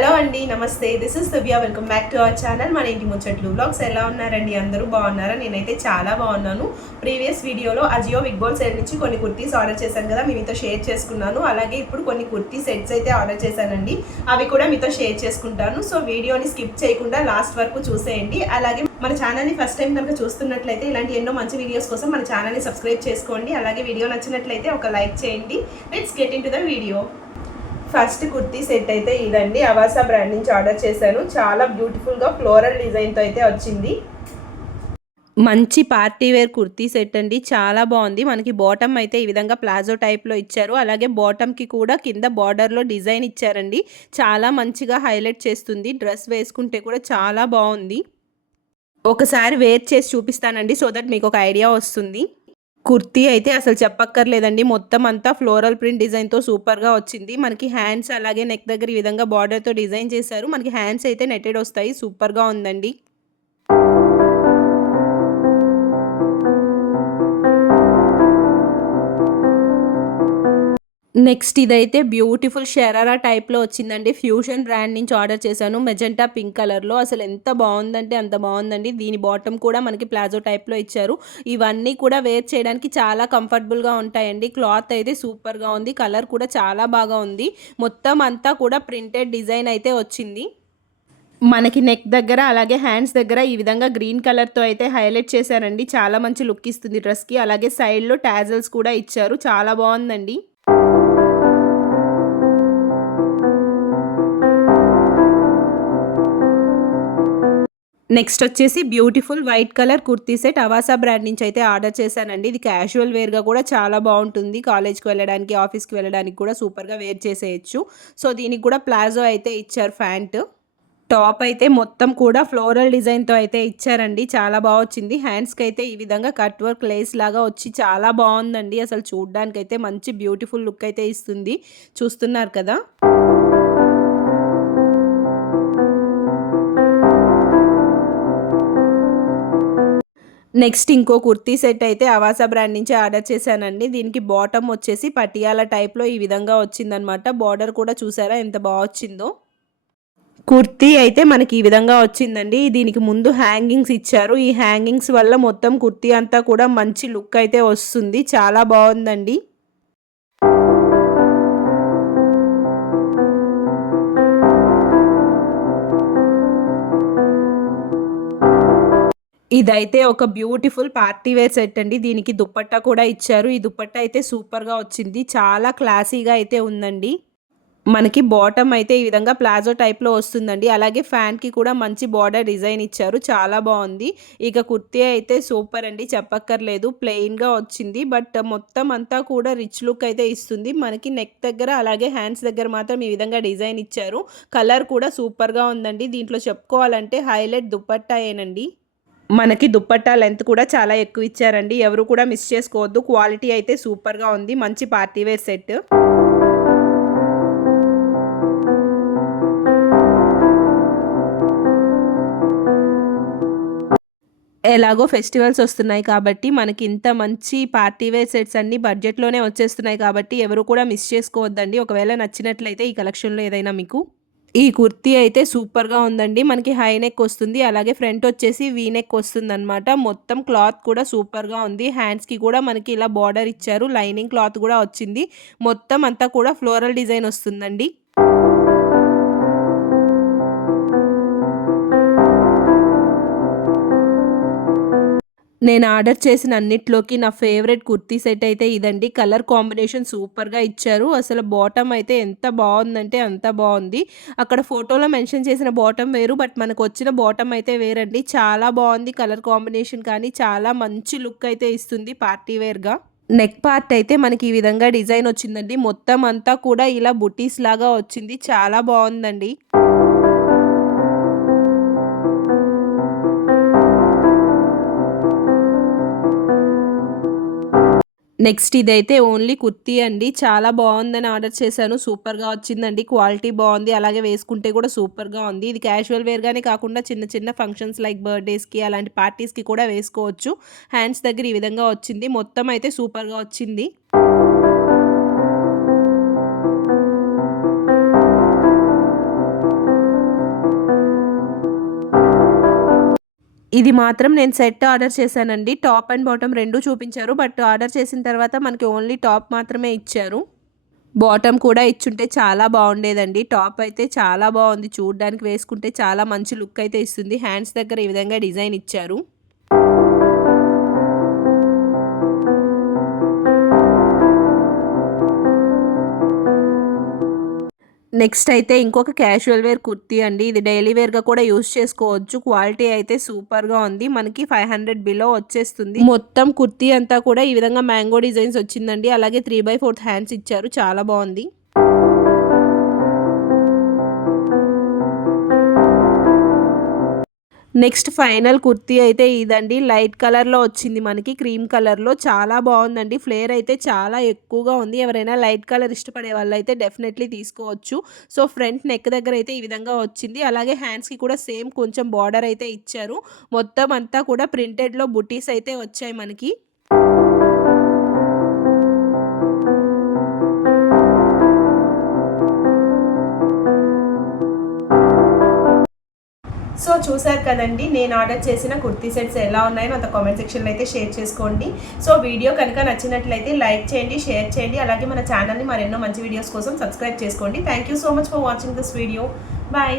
Hello అండి, నమస్తే. This is Divya. Welcome back to our channel మన ఇంటి ముచ్చట్లు వ్లాగ్స్. ఎలా ఉన్నారండి? అందరూ బాగున్నారా? నేనైతే చాలా బాగున్నాను. ప్రీవియస్ వీడియోలో అజియో బిగ్ బాల్ సైడ్ నుంచి కొన్ని కుర్తీస్ ఆర్డర్ చేశాను కదా, మీతో షేర్ చేసుకున్నాను. అలాగే ఇప్పుడు కొన్ని కుర్తీ సెట్స్ అయితే ఆర్డర్ చేశానండి, అవి కూడా మీతో షేర్ చేసుకుంటాను. సో వీడియోని స్కిప్ చేయకుండా లాస్ట్ వరకు చూసేయండి. అలాగే మన ఛానల్ని ఫస్ట్ టైం కనుక చూస్తున్నట్లయితే ఇలాంటి ఎన్నో మంచి వీడియోస్ కోసం మన ఛానల్ని సబ్స్క్రైబ్ చేసుకోండి. అలాగే వీడియో నచ్చినట్లయితే ఒక లైక్ చేయండి. Let's get in to the video. First kurti set అయితే ఇదండి, అవాసా బ్రాండ్ నుంచి ఆర్డర్ చేశాను. చాలా బ్యూటిఫుల్గా ఫ్లోరల్ డిజైన్తో అయితే వచ్చింది. మంచి పార్టీ వేర్ కుర్తీ సెట్ అండి, చాలా బాగుంది. మనకి బాటమ్ అయితే ఈ విధంగా ప్లాజో టైప్లో ఇచ్చారు. అలాగే బాటమ్కి కూడా కింద బార్డర్లో డిజైన్ ఇచ్చారండి. చాలా మంచిగా హైలైట్ చేస్తుంది. డ్రెస్ వేసుకుంటే కూడా చాలా బాగుంది. ఒకసారి వేర్ చేసి చూపిస్తానండి, సో దట్ మీకు ఒక ఐడియా వస్తుంది. కుర్తీ అయితే అసలు చెప్పక్కర్లేదండి, మొత్తం అంతా ఫ్లోరల్ ప్రింట్ డిజైన్తో సూపర్గా వచ్చింది. మనకి హ్యాండ్స్ అలాగే నెక్ దగ్గర ఈ విధంగా బార్డర్తో డిజైన్ చేశారు. మనకి హ్యాండ్స్ అయితే నెట్టెడ్ వస్తాయి. సూపర్గా ఉందండి. నెక్స్ట్ ఇదైతే బ్యూటిఫుల్ షరారా టైప్లో వచ్చిందండి. ఫ్యూషన్ బ్రాండ్ నుంచి ఆర్డర్ చేశాను. మెజెంటా పింక్ కలర్లో. అసలు ఎంత బాగుందంటే అంత బాగుందండి. దీని బాటమ్ కూడా మనకి ప్లాజో టైప్లో ఇచ్చారు. ఇవన్నీ కూడా వేర్ చేయడానికి చాలా కంఫర్టబుల్గా ఉంటాయండి. క్లాత్ అయితే సూపర్గా ఉంది. కలర్ కూడా చాలా బాగా ఉంది. మొత్తం అంతా కూడా ప్రింటెడ్ డిజైన్ అయితే వచ్చింది. మనకి నెక్ దగ్గర అలాగే హ్యాండ్స్ దగ్గర ఈ విధంగా గ్రీన్ కలర్తో అయితే హైలైట్ చేశారండి. చాలా మంచి లుక్ ఇస్తుంది డ్రెస్కి. అలాగే సైడ్లో టాజల్స్ కూడా ఇచ్చారు. చాలా బాగుందండి. నెక్స్ట్ వచ్చేసి beautiful white colour kurti set Avasa brand నుంచి అయితే ఆర్డర్ చేశానండి. ఇది క్యాజువల్ వేర్గా కూడా చాలా బాగుంటుంది. కాలేజ్కి వెళ్ళడానికి, ఆఫీస్కి వెళ్ళడానికి కూడా సూపర్గా వేర్ చేసేయచ్చు. సో దీనికి కూడా ప్లాజో అయితే ఇచ్చారు. ప్యాంట్ టాప్ అయితే మొత్తం కూడా ఫ్లోరల్ డిజైన్తో అయితే ఇచ్చారండి. చాలా బాగా వచ్చింది. హ్యాండ్స్కి అయితే ఈ విధంగా కట్ వర్క్ లేస్ లాగా వచ్చి చాలా బాగుందండి. అసలు చూడడానికి అయితే మంచి బ్యూటిఫుల్ లుక్ అయితే ఇస్తుంది. చూస్తున్నారు కదా. నెక్స్ట్ ఇంకో కుర్తీ సెట్ అయితే అవాసా బ్రాండ్ నుంచి ఆర్డర్ చేశానండి. దీనికి బాటమ్ వచ్చేసి పటియాలా టైప్లో ఈ విధంగా వచ్చిందనమాట. బార్డర్ కూడా చూసారా ఎంత బాగా వచ్చిందో. కుర్తీ అయితే మనకి ఈ విధంగా వచ్చిందండి. దీనికి ముందు హ్యాంగింగ్స్ ఇచ్చారు. ఈ హ్యాంగింగ్స్ వల్ల మొత్తం కుర్తీ అంతా కూడా మంచి లుక్ అయితే వస్తుంది. చాలా బాగుందండి. ఇదైతే ఒక బ్యూటిఫుల్ పార్టీ వేర్ సెట్ అండి. దీనికి దుపట్టా కూడా ఇచ్చారు. ఈ దుపట్టా అయితే సూపర్గా వచ్చింది. చాలా క్లాసీగా అయితే ఉందండి. మనకి బాటమ్ అయితే ఈ విధంగా ప్లాజో టైప్లో వస్తుందండి. అలాగే ఫ్యాంట్కి కూడా మంచి బార్డర్ డిజైన్ ఇచ్చారు. చాలా బాగుంది. ఇక కుర్తీ అయితే సూపర్ అండి, చెప్పక్కర్లేదు. ప్లెయిన్గా వచ్చింది, బట్ మొత్తం అంతా కూడా రిచ్ లుక్ అయితే ఇస్తుంది. మనకి నెక్ దగ్గర అలాగే హ్యాండ్స్ దగ్గర మాత్రం ఈ విధంగా డిజైన్ ఇచ్చారు. కలర్ కూడా సూపర్గా ఉందండి. దీంట్లో చెప్పుకోవాలంటే హైలైట్ దుపట్టాయేనండి. మనకి దుప్పట్టా లెంత్ కూడా చాలా ఎక్కువ ఇచ్చారండి. ఎవరు కూడా మిస్ చేసుకోవద్దు. క్వాలిటీ అయితే సూపర్గా ఉంది. మంచి పార్టీ వేర్ సెట్. ఎలాగో ఫెస్టివల్స్ వస్తున్నాయి కాబట్టి మనకి ఇంత మంచి పార్టీ వేర్ సెట్స్ అన్ని బడ్జెట్లోనే వచ్చేస్తున్నాయి కాబట్టి ఎవరు కూడా మిస్ చేసుకోవద్దండి. ఒకవేళ నచ్చినట్లయితే ఈ కలెక్షన్లో ఏదైనా మీకు ఈ కుర్తీ అయితే సూపర్గా ఉందండి. మనకి హై నెక్ వస్తుంది. అలాగే ఫ్రంట్ వచ్చేసి వీ నెక్ వస్తుంది అనమాట. మొత్తం క్లాత్ కూడా సూపర్గా ఉంది. హ్యాండ్స్కి కూడా మనకి ఇలా బార్డర్ ఇచ్చారు. లైనింగ్ క్లాత్ కూడా వచ్చింది. మొత్తం అంతా కూడా ఫ్లోరల్ డిజైన్ వస్తుందండి. నేను ఆర్డర్ చేసిన అన్నిట్లోకి నా ఫేవరెట్ కుర్తీ సెట్ అయితే ఇదండి. కలర్ కాంబినేషన్ సూపర్గా ఇచ్చారు. అసలు బాటమ్ అయితే ఎంత బాగుందంటే అంత బాగుంది. అక్కడ ఫోటోలో మెన్షన్ చేసిన బాటమ్ వేరు, బట్ మనకు వచ్చిన బాటమ్ అయితే వేరండి. చాలా బాగుంది. కలర్ కాంబినేషన్ కానీ చాలా మంచి లుక్ అయితే ఇస్తుంది పార్టీ వేర్గా. నెక్ పార్ట్ అయితే మనకి ఈ విధంగా డిజైన్ వచ్చిందండి. మొత్తం అంతా కూడా ఇలా బుటీస్ లాగా వచ్చింది. చాలా బాగుందండి. నెక్స్ట్ ఇదైతే ఓన్లీ కుర్తీ అండి. చాలా బాగుందని ఆర్డర్ చేశాను. సూపర్గా వచ్చిందండి. క్వాలిటీ బాగుంది. అలాగే వేసుకుంటే కూడా సూపర్గా ఉంది. ఇది క్యాజువల్ వేర్గానే కాకుండా చిన్న చిన్న ఫంక్షన్స్ లైక్ బర్త్డేస్కి అలాంటి పార్టీస్కి కూడా వేసుకోవచ్చు. హ్యాండ్స్ దగ్గర ఈ విధంగా వచ్చింది. మొత్తం అయితే సూపర్గా వచ్చింది. ఇది మాత్రం నేను సెట్ ఆర్డర్ చేశానండి. టాప్ అండ్ బాటమ్ 2 చూపించారు. బట్ ఆర్డర్ చేసిన తర్వాత మనకి ఓన్లీ టాప్ మాత్రమే ఇచ్చారు. బాటమ్ కూడా ఇచ్చుంటే చాలా బాగుండేదండి. టాప్ అయితే చాలా బాగుంది, చూడడానికి వేసుకుంటే చాలా మంచి లుక్ అయితే ఇస్తుంది. హ్యాండ్స్ దగ్గర ఈ విధంగా డిజైన్ ఇచ్చారు. నెక్స్ట్ అయితే ఇంకొక క్యాజువల్ వేర్ కుర్తీ అండి. ఇది డైలీ వేర్గా కూడా యూస్ చేసుకోవచ్చు. క్వాలిటీ అయితే సూపర్గా ఉంది. మనకి 500 బిలో వచ్చేస్తుంది. మొత్తం కుర్తీ అంతా కూడా ఈ విధంగా మ్యాంగో డిజైన్స్ వచ్చిందండి. అలాగే 3/4 హ్యాండ్స్ ఇచ్చారు, చాలా బాగుంది. నెక్స్ట్ ఫైనల్ కుర్తీ అయితే ఇదండి. లైట్ కలర్లో వచ్చింది మనకి, క్రీమ్ కలర్లో చాలా బాగుందండి. ఫ్లేర్ అయితే చాలా ఎక్కువగా ఉంది. ఎవరైనా లైట్ కలర్ ఇష్టపడే వాళ్ళు అయితే డెఫినెట్లీ తీసుకోవచ్చు. సో ఫ్రంట్ నెక్ దగ్గర అయితే ఈ విధంగా వచ్చింది. అలాగే హ్యాండ్స్కి కూడా సేమ్ కొంచెం బార్డర్ అయితే ఇచ్చారు. మొత్తం అంతా కూడా ప్రింటెడ్లో బుటీస్ అయితే వచ్చాయి మనకి. సో చూసారు కదండి, నేను ఆర్డర్ చేసిన కుర్తీ సెట్స్ ఎలా ఉన్నాయో నాతో కామెంట్ సెక్షన్లో అయితే షేర్ చేసుకోండి. సో వీడియో కనుక నచ్చినట్లయితే లైక్ చేయండి, షేర్ చేయండి. అలాగే మన ఛానల్ని మరెన్నో మంచి వీడియోస్ కోసం సబ్స్క్రైబ్ చేసుకోండి. Thank you so much for watching this video. Bye.